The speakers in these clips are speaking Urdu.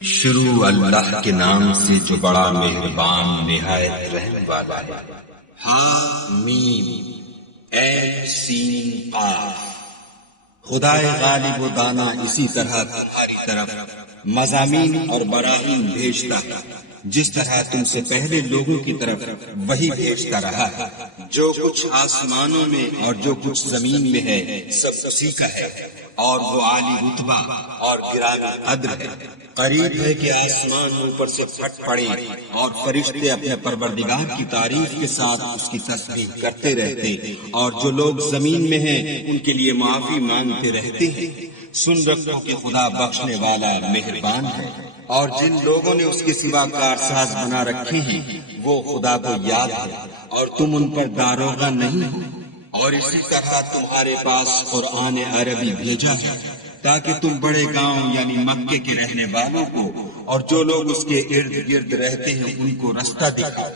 شروع اللہ کے نام سے جو بڑا مہربان نہایت رحم والا ہے۔ حامیم عین سین قاف۔ خدائے غالب و دانا اسی طرح تمہاری طرف مضامین اور براہین بھیجتا ہے جس طرح تم سے پہلے لوگوں کی طرف وہی بھیجتا رہا ہے۔ جو کچھ آسمانوں میں اور جو کچھ زمین میں ہے سب اسی کا ہے، اور وہ عالی رتبہ اور گرامی قدر ہے۔ قریب ہے کہ آسمان اوپر سے پھٹ پڑے اور فرشتے اپنے پروردگار کی تعریف کے ساتھ اس کی تسبیح کرتے رہتے، اور جو لوگ زمین میں ہیں ان کے لیے معافی مانگتے رہتے ہیں۔ سن رکھو کہ خدا بخشنے والا مہربان ہے، اور جن لوگوں نے اس کے سوا کارساز بنا رکھے ہیں وہ خدا کو یاد ہے اور تم ان پر داروغہ نہیں ہو۔ اور اسی طرح تمہارے پاس قرآن عربی بھیجا ہے تاکہ تم بڑے گاؤں یعنی مکے کے رہنے والوں کو اور جو لوگ اس کے ارد گرد رہتے ہیں ان کو رستہ دکھاؤ،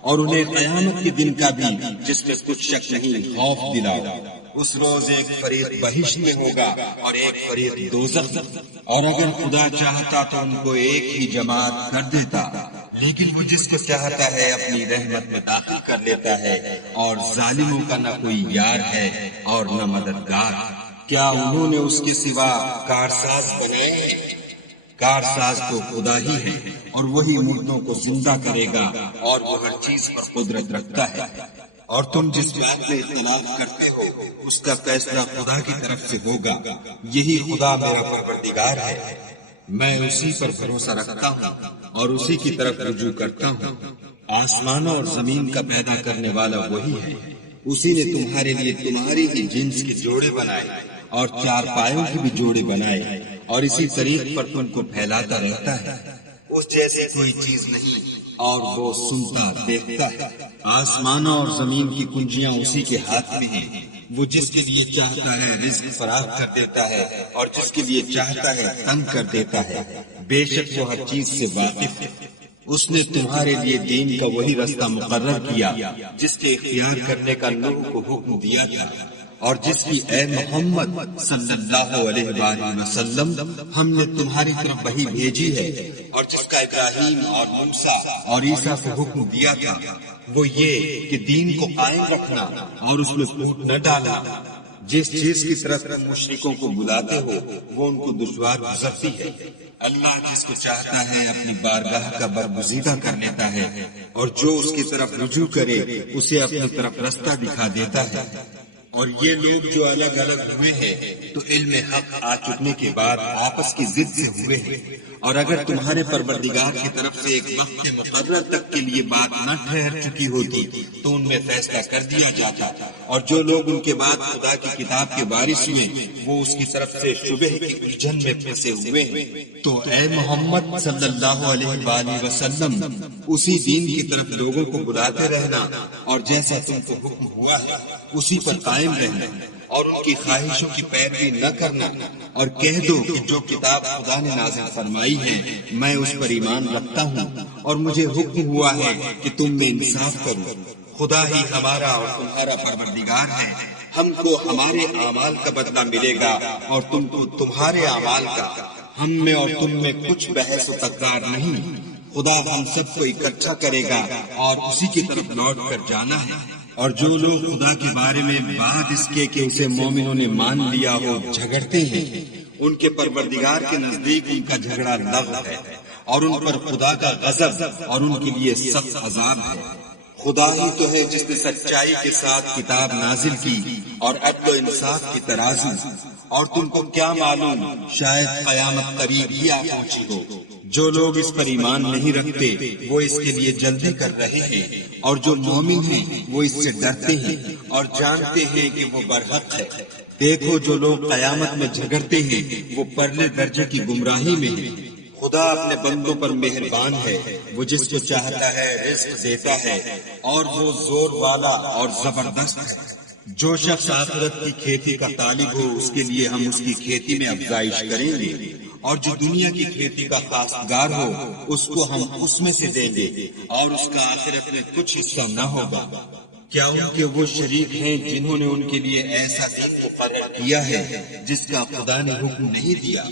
اور انہیں قیامت کے دن کا بھی جس میں کچھ شک نہیں خوف دلاؤ۔ اس روز ایک فریق بہشت میں ہوگا اور ایک فریق دوزخ میں، اور اگر خدا چاہتا تو ان کو ایک ہی جماعت کر دیتا، لیکن وہ جس کو چاہتا ہے اپنی رحمت میں داخل کر لیتا ہے، اور ظالموں کا نہ کوئی یار ہے اور نہ مددگار۔ کیا انہوں نے اس کے سوا کارساز بنائے ہیں؟ کارساز تو خدا ہی ہے، اور وہی مردوں کو زندہ کرے گا، اور وہ ہر چیز پر قدرت رکھتا ہے۔ اور تم جس بات میں اختلاف کرتے ہو اس کا فیصلہ خدا کی طرف سے ہوگا۔ یہی خدا میرا پروردگار ہے، میں اسی پر بھروسہ رکھتا ہوں اور اسی کی طرف رجوع کرتا ہوں۔ آسمانوں اور زمین کا پیدا کرنے والا وہی ہے، اسی نے تمہارے لیے تمہاری ہی جنس کے جوڑے بنائے اور چار پایوں کی بھی جوڑے بنائے، اور اسی طریق پر تم کو پھیلاتا رہتا ہے۔ اس جیسی کوئی چیز نہیں، اور وہ سنتا دیکھتا ہے۔ آسمانوں اور زمین کی کنجیاں اسی کے ہاتھ میں ہیں، وہ جس کے لیے چاہتا ہے رزق فراہم کر دیتا ہے اور جس کے لیے چاہتا ہے تنگ کر دیتا ہے۔ بے شک وہ ہر چیز سے واقف ہے۔ اس نے تمہارے لیے دین کا وہی رستہ مقرر کیا جس کے اختیار کرنے کا نوح کو حکم دیا تھا، اور جس کی اے محمد صلی اللہ علیہ وآلہ وسلم ہم نے تمہاری طرف وحی بھیجی ہے، اور جس کا ابراہیم اور موسیٰ اور عیسیٰ کو حکم دیا تھا، وہ یہ کہ دین کو قائم رکھنا اور اس میں پھوٹ نہ ڈالنا۔ جس چیز کی طرف تم مشرکوں کو بلاتے ہو وہ ان کو دشوار گزرتی ہے۔ اللہ جس کو چاہتا ہے اپنی بارگاہ کا برگزیدہ کر لیتا ہے، اور جو اس کی طرف رجوع کرے اسے اپنی طرف رستہ دکھا دیتا ہے۔ اور یہ لوگ جو الگ الگ ہوئے ہیں تو علم حق آ چکنے کے بعد آپس کی ضد سے ہوئے ہیں، اور اگر تمہارے پروردگار کی طرف سے ایک وقت مقرر تک کے لیے بات نہ ٹھہر چکی ہوتی تو ان میں فیصلہ کر دیا جاتا، اور جو لوگ ان کے بعد خدا کی کتاب کے وارث ہوئے وہ اس کی طرف سے شبہ کی الجھن میں پھنسے ہوئے ہیں۔ تو اے محمد صلی اللہ علیہ وآلہ وسلم اسی دین کی طرف لوگوں کو بلاتے رہنا، اور جیسا تم کو حکم ہوا ہے اسی پر قائم رہنا، اور ان کی خواہشوں کی پیروی نہ کرنا، اور کہہ دو کہ جو کتاب خدا نے نازل فرمائی ہے میں اس پر ایمان رکھتا ہوں، اور مجھے حکم ہوا ہے کہ تم میں انصاف کرو۔ خدا ہی ہمارا اور تمہارا پروردگار ہے، ہم کو ہمارے اعمال کا بدلہ ملے گا اور تم کو تمہارے اعمال کا۔ ہم میں اور تم میں کچھ بحث و تکرار نہیں، خدا ہم سب کو اکٹھا کرے گا اور اسی کی طرف لوٹ کر جانا ہے۔ اور جو لوگ خدا کے بارے میں بعد اس کے کہ اسے مومنوں نے مان لیا ہو جھگڑتے ہیں، ان کے پروردگار کے نزدیک ان کا جھگڑا لغو ہے، اور ان پر خدا کا غضب اور ان کے لیے سخت عذاب ہے۔ خدا ہی تو ہے جس نے سچائی کے ساتھ کتاب نازل کی اور عدل و انصاف کی ترازو، اور تم کو کیا معلوم شاید قیامت قریب ہی آ پہنچی ہو۔ جو لوگ اس پر ایمان نہیں رکھتے وہ اس کے لیے جلدی کر رہے ہیں، اور جو مومن ہیں وہ اس سے ڈرتے ہیں اور جانتے ہیں کہ وہ برحق ہے۔ دیکھو جو لوگ قیامت میں جھگڑتے ہیں وہ پرلے درجے کی گمراہی میں ہیں۔ خدا اپنے بندوں پر مہربان ہے، وہ جس کو چاہتا ہے رزق دیتا ہے، اور وہ زور والا اور زبردست ہے۔ جو شخص آخرت کی کھیتی کا طالب ہو اس کے لیے ہم اس کی کھیتی میں افزائش کریں گے، اور جو دنیا کی کھیتی کا خواستگار ہو اس کو ہم اس میں سے دیں گے، اور اس کا آخرت میں کچھ حصہ نہ ہوگا۔ کیا ان کے وہ شریک ہیں جنہوں نے ان کے لیے ایسا دین مقرر کیا ہے جس کا خدا نے حکم نہیں دیا؟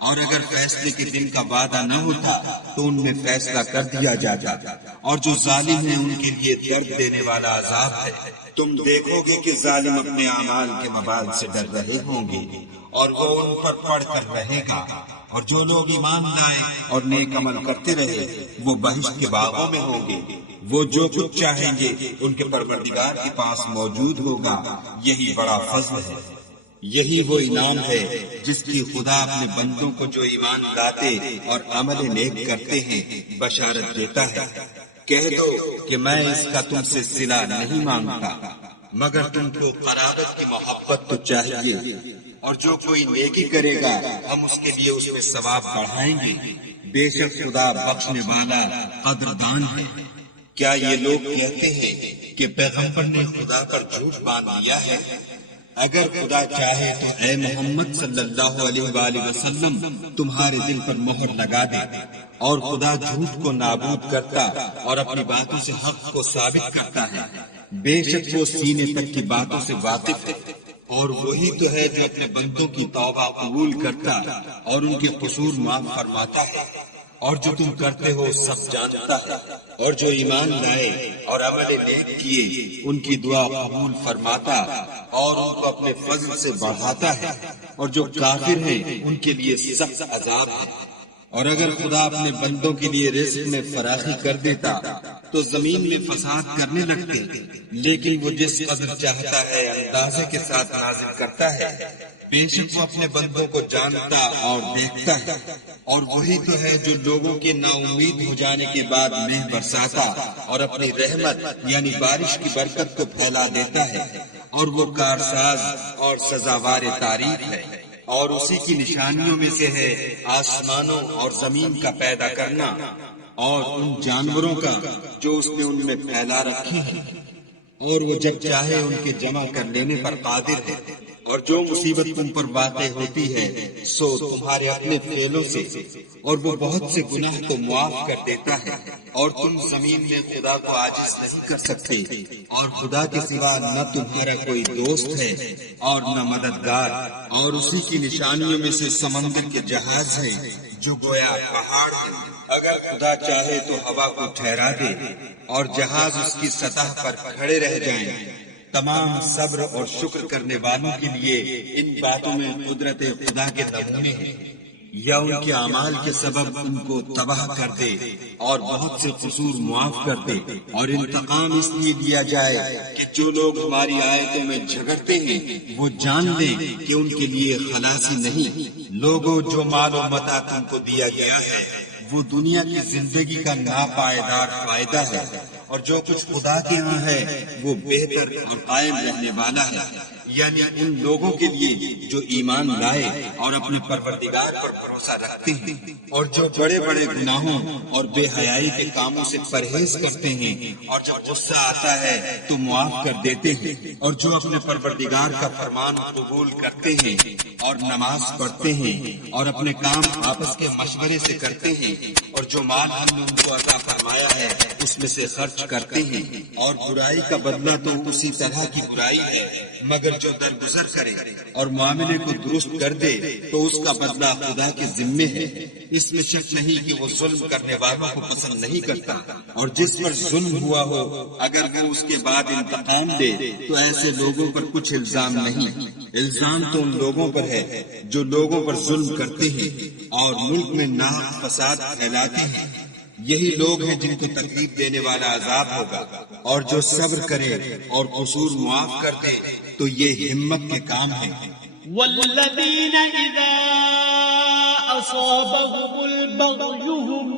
اور اگر فیصلے کے دن کا وعدہ نہ ہوتا تو ان میں فیصلہ کر دیا جاتا، اور جو ظالم ہیں ان کے لیے درد دینے والا عذاب ہے۔ تم دیکھو گے کہ ظالم اپنے اعمال کے وبال سے ڈر رہے ہوں گے اور وہ ان پر پڑھ کر رہے گا، اور جو لوگ ایمان لائے اور نیک عمل کرتے رہے وہ بہشت کے باغوں میں ہوں گے، وہ جو کچھ چاہیں گے ان کے پروردگار کے پاس موجود ہوگا، یہی بڑا فضل ہے۔ یہی وہ انعام ہے جس کی خدا اپنے بندوں کو جو ایمان لاتے اور عمل نیک کرتے ہیں بشارت دیتا ہے۔ کہہ دو کہ میں اس کا تم سے صلہ نہیں مانگتا، مگر تم کو قرابت کی محبت تو چاہیے، اور جو کوئی نیکی کرے گا ہم اس کے لیے اس میں ثواب بڑھائیں گے، بے شک خدا بخشنے والا قدردان ہے۔ کیا یہ لوگ کہتے ہیں کہ پیغمبر نے خدا پر جھوٹ باندھ لیا ہے؟ اگر خدا چاہے تو اے محمد صلی اللہ علیہ وآلہ وسلم تمہارے دل پر مہر لگا دے، اور خدا جھوٹ کو نابود کرتا اور اپنی باتوں سے حق کو ثابت کرتا ہے، بے شک وہ سینے تک کی باتوں سے واقف ہے، اور وہی تو ہے جو اپنے بندوں کی توبہ قبول کرتا اور ان کے قصور معاف فرماتا ہے، اور جو تم کرتے ہو سب جانتا ہے، اور جو ایمان لائے اور عمل نیک کیے ان کی دعا قبول فرماتا اور ان کو اپنے فضل سے بڑھاتا ہے، اور جو کافر ہیں ان کے لیے سخت عذاب ہے۔ اور اگر خدا اپنے بندوں کے لیے رزق میں فراخی کر دیتا تو زمین میں فساد کرنے لگتے، لیکن وہ جس قدر چاہتا ہے اندازے کے ساتھ نازل کرتا ہے، بے شک وہ اپنے بندوں کو جانتا اور دیکھتا ہے، اور وہی تو ہے جو لوگوں کے نا امید ہو جانے کے بعد مہ برساتا اور اپنی رحمت یعنی بارش کی برکت کو پھیلا دیتا ہے، اور وہ کارساز اور سزاوار تعریف ہے۔ اور اسی کی نشانیوں میں سے ہے آسمانوں اور زمین کا پیدا کرنا اور ان جانوروں کا جو اس نے ان میں پھیلا رکھے ہیں، اور وہ جب چاہے ان کے جمع کر لینے پر قادر ہے۔ اور جو مصیبت تم پر واقع ہوتی ہے سو تمہارے اپنے فعلوں سے، اور وہ بہت سے گناہ کو معاف کر دیتا ہے، اور تم زمین میں خدا کو عاجز نہیں کر سکتے، اور خدا کے سوا نہ تمہارا کوئی دوست ہے اور نہ مددگار۔ اور اسی کی نشانیوں میں سے سمندر کے جہاز ہیں جو گویا پہاڑ ہیں، اگر خدا چاہے تو ہوا کو ٹھہرا دے اور جہاز اس کی سطح پر کھڑے رہ جائیں۔ تمام صبر اور شکر کرنے والوں کے لیے ان باتوں میں قدرت خدا کے نمونے ہیں، یا ان کے اعمال کے سبب ان کو تباہ کر دے اور بہت سے قصور معاف کر دے، اور انتقام اس لیے دیا جائے کہ جو لوگ ہماری آیتوں میں جھگڑتے ہیں وہ جان لیں کہ ان کے لیے خلاصی نہیں۔ لوگوں جو مال و متاع تم کو دیا گیا ہے وہ دنیا کی زندگی کا ناپائیدار فائدہ ہے، اور جو کچھ خدا کے ہاں ہے وہ بہتر اور قائم رہنے والا ہے، یعنی ان لوگوں کے لیے جو ایمان لائے اور اپنے پروردگار پر بھروسہ رکھتے ہیں، اور جو بڑے بڑے گناہوں اور بے حیائی کے کاموں سے پرہیز کرتے ہیں، اور جب غصہ آتا ہے تو معاف کر دیتے ہیں، اور جو اپنے پروردگار کا فرمان قبول کرتے ہیں اور نماز پڑھتے ہیں اور اپنے کام آپس کے مشورے سے کرتے ہیں، اور جو مال ہم نے ان کو عطا فرمایا ہے اس میں سے خرچ کرتے ہیں، اور برائی کا بدلہ تو اسی طرح کی برائی ہے، مگر جو درگزر کرے اور معاملے کو درست کر دے تو اس کا بدلہ خدا کے ذمے ہے۔ اس میں شک نہیں کہ وہ ظلم کرنے والوں کو پسند نہیں کرتا، اور جس پر ظلم ہوا ہو اگر وہ اس کے بعد انتقام دے تو ایسے لوگوں پر کچھ الزام نہیں، الزام تو ان لوگوں پر ہے جو لوگوں پر ظلم کرتے ہیں اور ملک میں ناحق فساد پھیلاتے ہیں۔ یہی لوگ ہیں جن کو تکلیف دینے والا عذاب ہوگا، اور جو صبر کرے اور قصور معاف کر دے تو یہ ہمت کے کام ہے۔ والذین اذا اصابهم البغی هم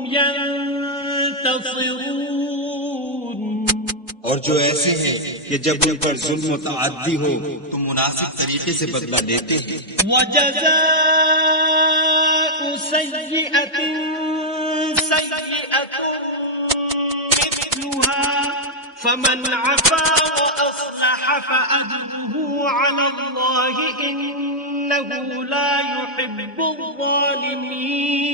ينتصرون، اور جو ایسے ہیں کہ جب ان پر ظلم و تعدی ہو تو مناسب طریقے سے بدلہ لیتے ہیں۔ وجزاء سیئۃ سیئۃ مثلها فمن عفا وأصلح فأجره على الله إنه لا يحب الظالمين۔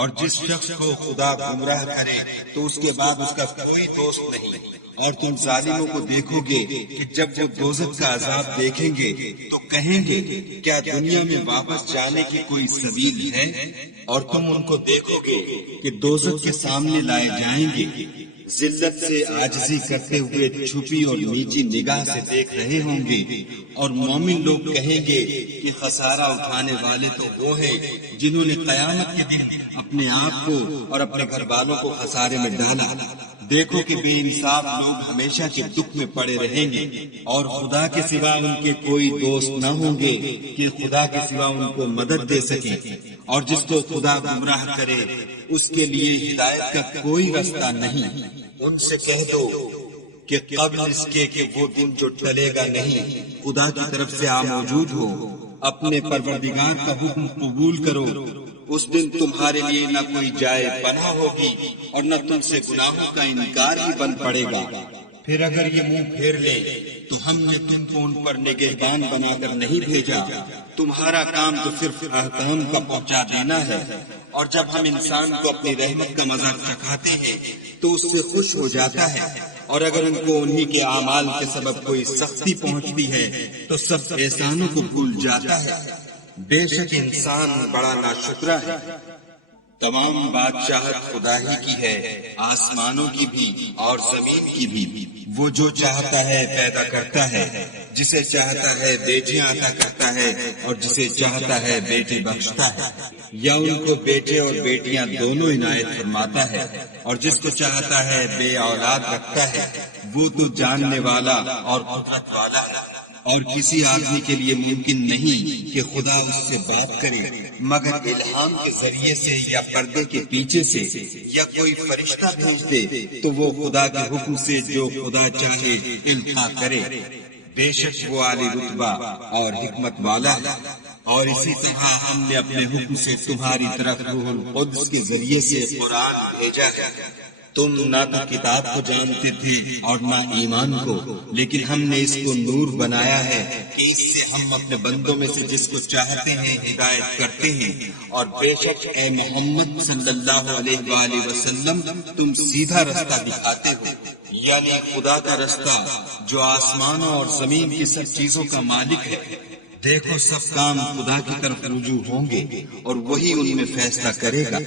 اور جس شخص کو خدا گمراہ کرے تو اس کے بعد اس کا کوئی دوست نہیں۔ اور تم ظالموں کو دیکھو گے کہ جب وہ دوزخ کا عذاب دیکھیں گے تو کہیں گے کیا دنیا میں واپس جانے کی کوئی سبیل ہے؟ اور تم ان کو دیکھو گے کہ دوزخ کے سامنے لائے جائیں گے، ذلت سے عاجزی کرتے ہوئے چھپی اور نیچی نگاہ سے دیکھ رہے ہوں گے، اور مومن لوگ کہیں گے کہ خسارہ اٹھانے والے تو وہ ہیں جنہوں نے قیامت کے دن اپنے آپ کو اور اپنے گھر والوں کو خسارے میں ڈالا۔ دیکھو کہ بے انصاف لوگ ہمیشہ کے دکھ میں پڑے رہیں گے، اور خدا کے سوا ان کے کوئی دوست نہ ہوں گے کہ خدا کے سوا ان کو مدد دے سکیں، اور جس کو خدا گمراہ کرے اس کے لیے ہدایت کا کوئی رستہ نہیں۔ ان سے کہہ دو کہ قبل اس کے کہ وہ دن جو ٹلے گا نہیں خدا کی طرف سے آ موجود ہو، اپنے پروردگار کا حکم قبول کرو۔ اس دن تمہارے لیے نہ کوئی جائے پناہ ہوگی اور نہ تم سے گناہوں کا انکار ہی بن پڑے گا۔ پھر اگر یہ منہ پھیر لے تو ہم نے تم کو ان پر نگہبان بنا کر نہیں بھیجا، تمہارا کام تو صرف احکام کا پہنچا دینا ہے۔ اور جب ہم انسان کو اپنی رحمت کا مذاق چکھاتے ہیں تو اس سے خوش ہو جاتا ہے، اور اگر ان کو انہی کے اعمال کے سبب کوئی سختی پہنچتی ہے تو سب احسانوں کو بھول جاتا ہے۔ بے شک انسان بڑا ناشکرا ہے۔ تمام بادشاہت خدا ہی کی ہے، آسمانوں کی بھی اور زمین کی بھی۔ وہ جو چاہتا ہے پیدا کرتا ہے، جسے چاہتا ہے بیٹیاں عطا کرتا ہے اور جسے چاہتا ہے بیٹے بخشتا ہے، یا ان کو بیٹے اور بیٹیاں دونوں عنایت فرماتا ہے، اور جس کو چاہتا ہے بے اولاد رکھتا ہے۔ وہ تو جاننے والا اور قدرت والا ہے، اور کسی آدمی کے لیے ممکن نہیں کہ خدا اس سے بات کرے مگر الہام کے ذریعے سے یا پردے کے پیچھے سے، یا کوئی فرشتہ بھیج دے تو وہ خدا کے حکم سے جو خدا چاہے القاء کرے۔ بے شک وہ عالی رتبہ اور حکمت والا ہے۔ اور اسی طرح ہم نے اپنے حکم سے تمہاری طرف روح القدس کے ذریعے سے قرآن بھیجا ہے۔ تم نہ تو کتاب کو جانتے تھے اور نہ ایمان کو، لیکن ہم نے اس کو نور بنایا ہے کہ اس سے ہم اپنے بندوں میں سے جس کو چاہتے ہیں ہدایت کرتے ہیں۔ اور بے شک اے محمد صلی اللہ علیہ وآلہ وسلم تم سیدھا رستہ دکھاتے ہو، یعنی خدا کا رستہ جو آسمانوں اور زمین کی سب چیزوں کا مالک ہے۔ دیکھو سب کام خدا کی طرف رجوع ہوں گے اور وہی ان میں فیصلہ کرے گا۔